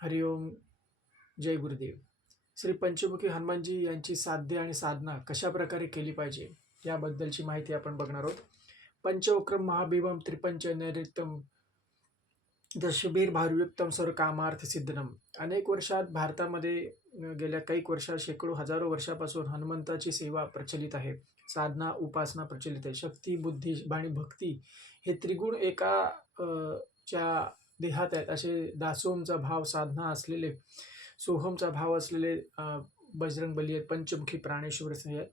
हरिओम जय गुरुदेव. श्री पंचमुखी हनुमानजी यांची साध्य आणि साधना कशा प्रकारे केली पाहिजे याबद्दलची माहिती आपण बघणार आहोत. पंचवक्रम महाभिवम त्रिपंच नैऋत्यम दशबीर भारुयुक्तम सर्व कामार्थ सिद्धनम अनेक वर्षात भारतामध्ये गेल्या काही वर्षात शेकडो हजारो वर्षापासून हनुमंताची सेवा प्रचलित आहे. साधना उपासना प्रचलित आहे. शक्ती बुद्धी आणि भक्ती हे त्रिगुण एका च्या देहात आहेत. असे दासोमचा भाव साधना असलेले सोहमचा भाव असलेले बजरंग बली आहेत. पंचमुखी प्राणेश्वर हे आहेत.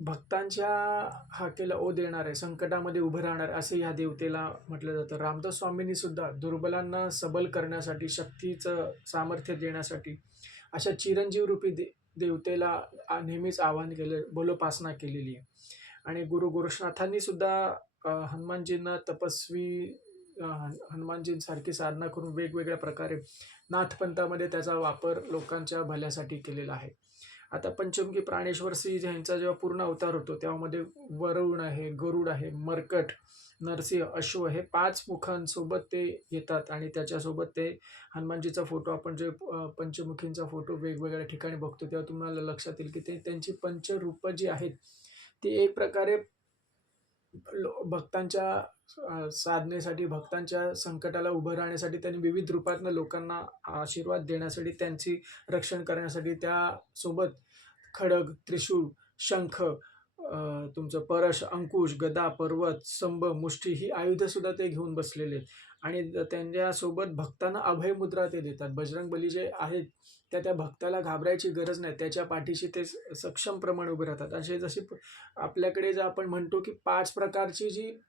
भक्तांच्या हाकेला ओ देणारे संकटामध्ये उभं राहणार असे ह्या देवतेला म्हटलं जातं. रामदास स्वामींनी सुद्धा दुर्बलांना सबल करण्यासाठी शक्तीचं सामर्थ्य देण्यासाठी अशा चिरंजीव रूपी दे देवतेला नेहमीच आवाहन केलं बोलोपासना केलेली आहे. आणि गुरु गोरक्षनाथांनी सुद्धा हनुमानजींना तपस्वी हनुमानजींसारखी साधना करून वेगवेगळ्या प्रकारे नाथपंथामध्ये त्याचा वापर लोकांच्या भल्यासाठी केलेला आहे. आता पंचमुखी प्राणेश्वर सिंह यांचा जेव्हा पूर्ण अवतार होतो त्यामध्ये वरुण आहे गरुड आहे मरकट नरसिंह अश्व हे पाच मुखांसोबत ते येतात आणि त्याच्यासोबत ते हनुमानजीचा फोटो आपण जे पंचमुखींचा फोटो वेगवेगळ्या ठिकाणी बघतो तेव्हा तुम्हाला लक्षात येईल की ते त्यांची पंचरूपं जी आहेत ती एक प्रकारे लो- भक्तांच्या साधनेसाठी भक्तांच्या संकटाला उभं राहण्यासाठी त्यांनी विविध रूपातनं लोकांना आशीर्वाद देण्यासाठी त्यांची रक्षण करण्यासाठी त्यासोबत खडग त्रिशूळ शंख तुमचं परश अंकुश गदा पर्वत संभ मुष्टी ही आयुधंसुद्धा ते घेऊन बसलेले आहेत. आणि त्यांच्यासोबत भक्तांना अभयमुद्रा ते देतात. बजरंग बली जे आहेत त्या त्या भक्ताला घाबरायची गरज नाही. त्याच्या पाठीशी ते स- सक्षमप्रमाणे उभे राहतात. असे जसे प- आपल्याकडे जर आपण म्हणतो की पाच प्रकारची जी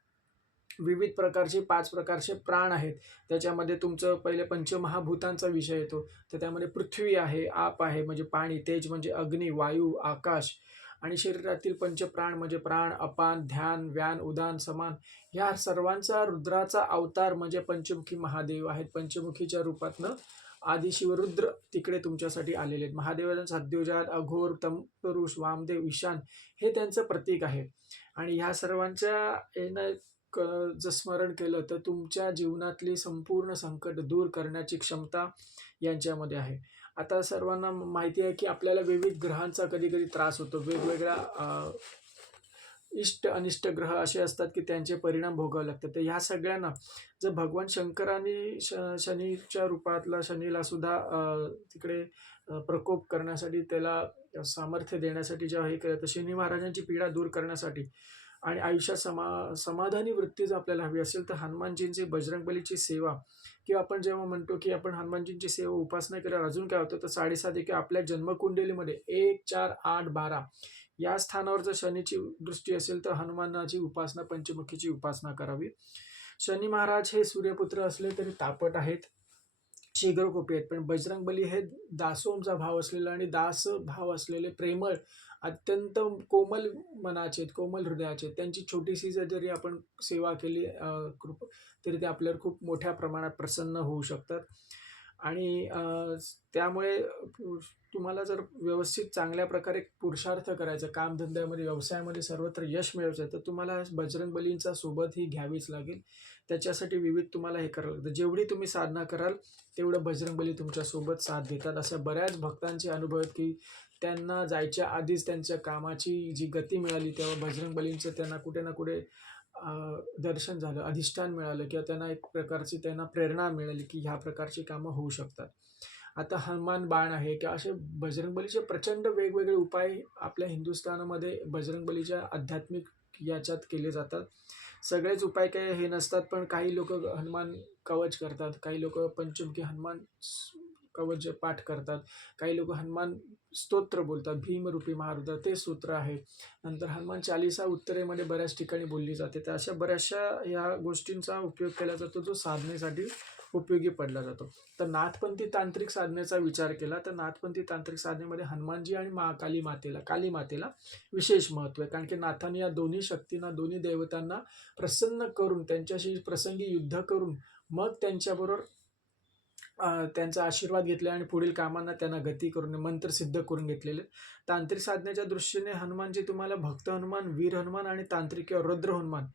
विविध प्रकारचे पाच प्रकारचे प्राण आहेत. त्याच्यामध्ये तुमचं पहिले पंचमहाभूतांचा विषय येतो. तर त्यामध्ये पृथ्वी आहे आप आहे म्हणजे पाणी तेज म्हणजे अग्नी वायू आकाश. आणि शरीरातील पंचप्राण म्हणजे प्राण अपान ध्यान व्यान उदान समान. ह्या सर्वांचा रुद्राचा अवतार म्हणजे पंचमुखी महादेव आहेत. पंचमुखीच्या रूपातनं आदिशिवरुद्र तिकडे तुमच्यासाठी आलेले आहेत. महादेवाचा सद्योजात अघोर तमपुरुष वामदेव ईशान हे त्यांचं प्रतीक आहे. आणि ह्या सर्वांच्या येणं क जर स्मरण केलं तर तुमच्या जीवनातली संपूर्ण संकट दूर करण्याची क्षमता यांच्यामध्ये आहे. आता सर्वांना माहिती आहे की आपल्याला विविध ग्रहांचा कधी कधी त्रास होतो. वेगवेगळ्या इष्ट अनिष्ट ग्रह असे असतात की त्यांचे परिणाम भोगावे लागतात. तर ह्या सगळ्यांना जर भगवान शंकरांनी श शनीच्या रूपातला शनीला सुद्धा तिकडे प्रकोप करण्यासाठी त्याला सामर्थ्य देण्यासाठी जेव्हा हे केलं तर शनी महाराजांची पीडा दूर करण्यासाठी आणि आयुष्यात समा समाधानी वृत्ती जर आपल्याला हवी असेल तर हनुमानजींची बजरंगबलीची सेवा किंवा आपण जेव्हा म्हणतो की आपण हनुमानजींची सेवा उपासना केल्यावर अजून काय होतं तर साडेसात एके आपल्या जन्मकुंडलीमध्ये एक चार आठ बारा या स्थानावर जर शनीची दृष्टी असेल तर हनुमानाची उपासना पंचमुखीची उपासना करावी. शनी महाराज हे सूर्यपुत्र असले तरी तापट आहेत शीघ्रकोपी आहेत पण बजरंगबली हे दासोमचा भाव असलेला आणि दास भाव असलेले प्रेमळ अत्यंत कोमल मनाचे आहेत कोमल हृदयाचे आहेत. त्यांची छोटीशी जर जरी आपण सेवा केली कृप तरी ते आपल्यावर खूप मोठ्या प्रमाणात प्रसन्न होऊ शकतात. आणि त्यामुळे पु- तुम्हाला जर व्यवस्थित चांगल्या प्रकारे पुरुषार्थ करायचा कामधंद्यामध्ये व्यवसायामध्ये सर्वत्र यश मिळवायचं आहे, तर तुम्हाला बजरंग बलींचा सोबत ही घ्यावीच लागेल. त्याच्यासाठी विविध तुम्हाला हे करावं लागतं. जेवढी तुम्ही साधना कराल तेवढं बजरंग बली तुमच्यासोबत साथ देतात. अशा बऱ्याच भक्तांचे अनुभव आहेत की त्यांना जायच्या आधीच त्यांच्या कामाची जी गती मिळाली तेव्हा बजरंग बलींचं त्यांना कुठे ना कुठे दर्शन झालं अधिष्ठान मिळालं किंवा त्यांना एक प्रकारची त्यांना प्रेरणा मिळाली की ह्या प्रकारची कामं होऊ शकतात. आता हनुमान बाण आहे किंवा असे बजरंगबलीचे प्रचंड वेगवेगळे उपाय आपल्या हिंदुस्थानामध्ये बजरंगबलीच्या आध्यात्मिक याच्यात केले जातात. सगळेच उपाय काही हे नसतात पण काही लोक हनुमान कवच करतात काही लोक पंचमुखी हनुमान कवच पाठ करतात. काही लोक हनुमान स्तोत्र बोलतात भीमरूपी महारुद्र ते सूत्र आहे. नंतर हनुमान चालिसा उत्तरेमध्ये बऱ्याच ठिकाणी बोलली जाते. तर अशा बऱ्याचशा ह्या गोष्टींचा उपयोग केला जातो जो साधनेसाठी उपयोगी पडला जातो. तर नाथपंथी तांत्रिक साधनेचा विचार केला तर नाथपंथी तांत्रिक साधनेमध्ये हनुमानजी आणि मा काली मातेला काली मातेला विशेष महत्त्व आहे. कारण की नाथाने या दोन्ही शक्तींना दोन्ही देवतांना प्रसन्न करून त्यांच्याशी प्रसंगी युद्ध करून मग त्यांच्याबरोबर त्यांचा आशीर्वाद घेतला आणि पुढील कामांना त्यांना गती करून मंत्र सिद्ध करून घेतलेले. तांत्रिक साधनेच्या दृष्टीने हनुमानजी तुम्हाला भक्त हनुमान वीर हनुमान आणि तांत्रिक किंवा रुद्र हनुमान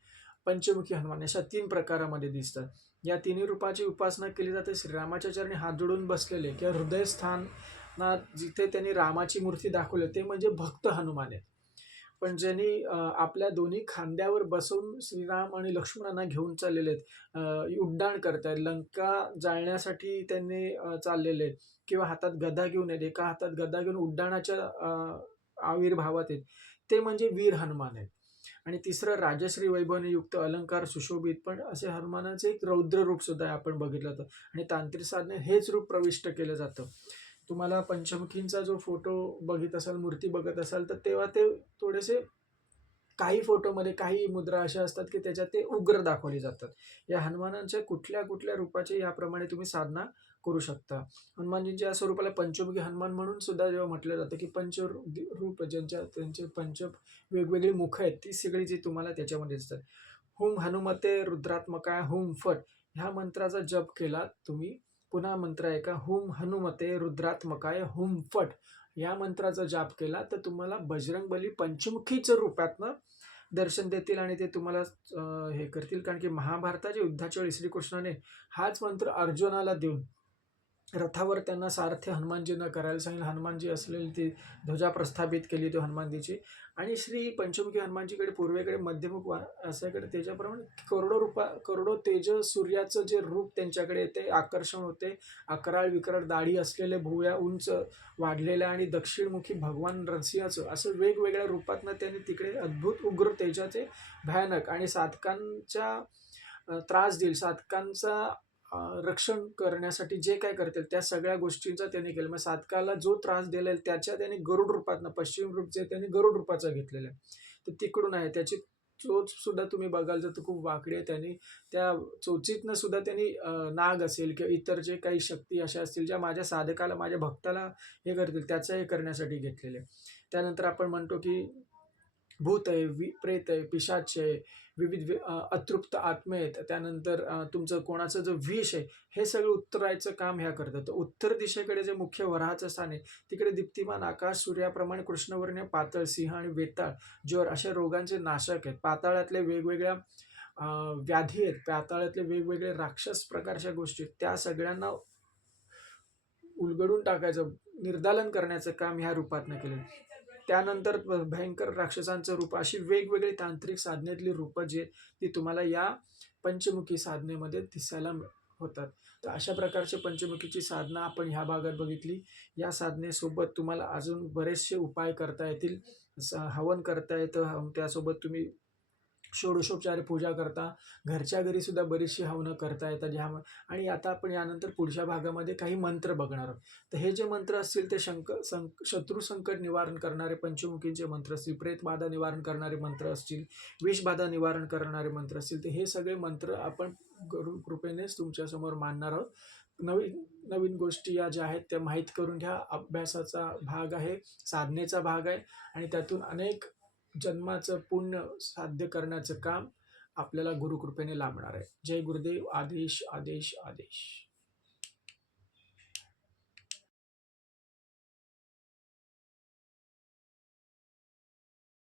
पंचमुखी हनुमान अशा तीन प्रकारामध्ये दिसतात. या तिन्ही रूपाची उपासना केली जाते. श्रीरामाच्या चरणी हात जोडून बसलेले किंवा हृदयस्थानात जिथे त्यांनी रामाची मूर्ती दाखवली ते म्हणजे भक्त हनुमान आहेत. पण ज्यांनी आपल्या दोन्ही खांद्यावर बसून श्रीराम आणि लक्ष्मणांना घेऊन चाललेले आहेत. उड्डाण करतायत लंका जाळण्यासाठी त्यांनी चाललेले आहेत किंवा हातात गदा घेऊन आहेत. एका हातात गदा घेऊन उड्डाणाच्या आविर्भावात आहेत. ते म्हणजे वीर हनुमान आहेत. आणि तिसरं राजश्री वैभवने युक्त अलंकार सुशोभित पण असे हनुमानाचे एक रौद्र रूप सुद्धा आपण बघितलं होतं. आणि तांत्रिक साधने हेच रूप प्रविष्ट केलं जातं. तुम्हाला पंचमुखींचा जो फोटो बघित असाल मूर्ती बघत असाल तर तेव्हा ते थोडेसे काही फोटोमध्ये काही मुद्रा अशा असतात की त्याच्यात ते उग्र दाखवले जातात. या हनुमानांच्या कुठल्या कुठल्या रूपाचे याप्रमाणे तुम्ही साधना करू शकता. हनुमानजींच्या या स्वरूपाला पंचमुखी हनुमान म्हणून सुद्धा जेव्हा म्हटलं जातं की पंच रूप ज्यांच्या त्यांचे पंच वेगवेगळी मुख आहेत ती सगळी जी तुम्हाला त्याच्यामध्ये दिसतात. हुम हनुमते रुद्रात्मका हुम फट ह्या मंत्राचा जप केला तुम्ही पुन्हा मंत्र आहे का? हुम हनुमते रुद्रात्मकाय हुम फट. या मंत्राचा जाप केला तर तुम्हाला बजरंगबली पंचमुखीच्या रूपातनं दर्शन देतील आणि ते तुम्हाला हे करतील. कारण की महाभारताच्या युद्धाच्या वेळी श्रीकृष्णाने हाच मंत्र अर्जुनाला देऊन रथावर त्यांना सारथी हनुमानजींना करायला सांगितलं. हनुमानजी असलेली ती ध्वजा प्रस्थापित केली तो हनुमानजीची. आणि श्री पंचमुखी हनुमानजीकडे पूर्वेकडे मध्यमुख वा असाकडे त्याच्याप्रमाणे करोडो रुपा करोडो तेज सूर्याचं जे रूप त्यांच्याकडे येते आकर्षण होते. अकराळ विकराळ दाढी असलेले भुव्या उंच वाढलेल्या आणि दक्षिणमुखी भगवान रसियाचं असं वेगवेगळ्या रूपातनं त्यांनी तिकडे अद्भुत उग्र तेजाचे भयानक आणि साधकांच्या त्रास देईल. साधकांचा रक्षण करण्यासाठी जे काय करतील त्या सगळ्या गोष्टींचा त्यांनी केलं. मग साधकाला जो त्रास दिलेला आहे त्याच्या त्यांनी गरुड रूपातनं पश्चिम रूपचे त्यांनी गरुड रूपाचा घेतलेला आहे. तर तिकडून आहे त्याची चोच सुद्धा तुम्ही बघाल तर खूप वाकडी आहे त्यांनी. त्या चोचीतनं सुद्धा त्यांनी नाग असेल किंवा इतर जे काही शक्ती अशा असतील ज्या माझ्या साधकाला माझ्या भक्ताला हे करतील त्याचं हे करण्यासाठी घेतलेले त्यानंतर आपण म्हणतो की भूत आहे वि प्रेत आहे पिशाच आहे विविध अतृप्त आत्मे आहेत. त्यानंतर तुमचं कोणाचं जो विष आहे हे सगळं उत्तरायचं काम ह्या करतात. तर उत्तर दिशेकडे जे मुख्य वराहाचं स्थान आहे तिकडे दीप्तिमान आकाश सूर्याप्रमाणे कृष्णवर्णीय पातळ सिंह आणि वेताळ ज्वर अशा रोगांचे नाशक आहेत. पाताळातले वेगवेगळ्या व्याधी आहेत. पाताळातले वेगवेगळे राक्षस प्रकारच्या गोष्टी आहेत, त्या सगळ्यांना उलगडून टाकायचं निर्दालन करण्याचं काम ह्या रूपातनं केलं त्यानंतर भयंकर राक्षसांचं रूप अशी वेगवेगळी तांत्रिक साधनेतली रूपं जी ती तुम्हाला या पंचमुखी साधनेमध्ये दिसायला होतात. तर अशा प्रकारचे पंचमुखीची साधना आपण ह्या भागात बघितली. या साधनेसोबत तुम्हाला अजून बरेचसे उपाय करता येतील. स- हवन करता येतं त्यासोबत तुम्ही षोडशोपचार पूजा करता घरच्या घरी सुद्धा बरीचशी हवनं करता येतात ह्या आणि आता आपण यानंतर पुढच्या भागामध्ये काही मंत्र बघणार आहोत. तर हे जे मंत्र असतील ते शंक संक शत्रू संकट निवारण करणारे पंचमुखींचे मंत्र असतील प्रेतबाधा निवारण करणारे मंत्र असतील विषबाधा निवारण करणारे मंत्र असतील तर हे सगळे मंत्र आपण गुरु कृपेनेच तुमच्यासमोर मांडणार आहोत. नवीन नवीन गोष्टी या ज्या आहेत त्या माहीत करून घ्या. अभ्यासाचा भाग आहे साधनेचा भाग आहे आणि त्यातून अनेक जन्माचं पुण्य साध्य करण्याचं काम आपल्याला गुरुकृपेने लाभणार आहे. जय गुरुदेव. आदेश आदेश आदेश.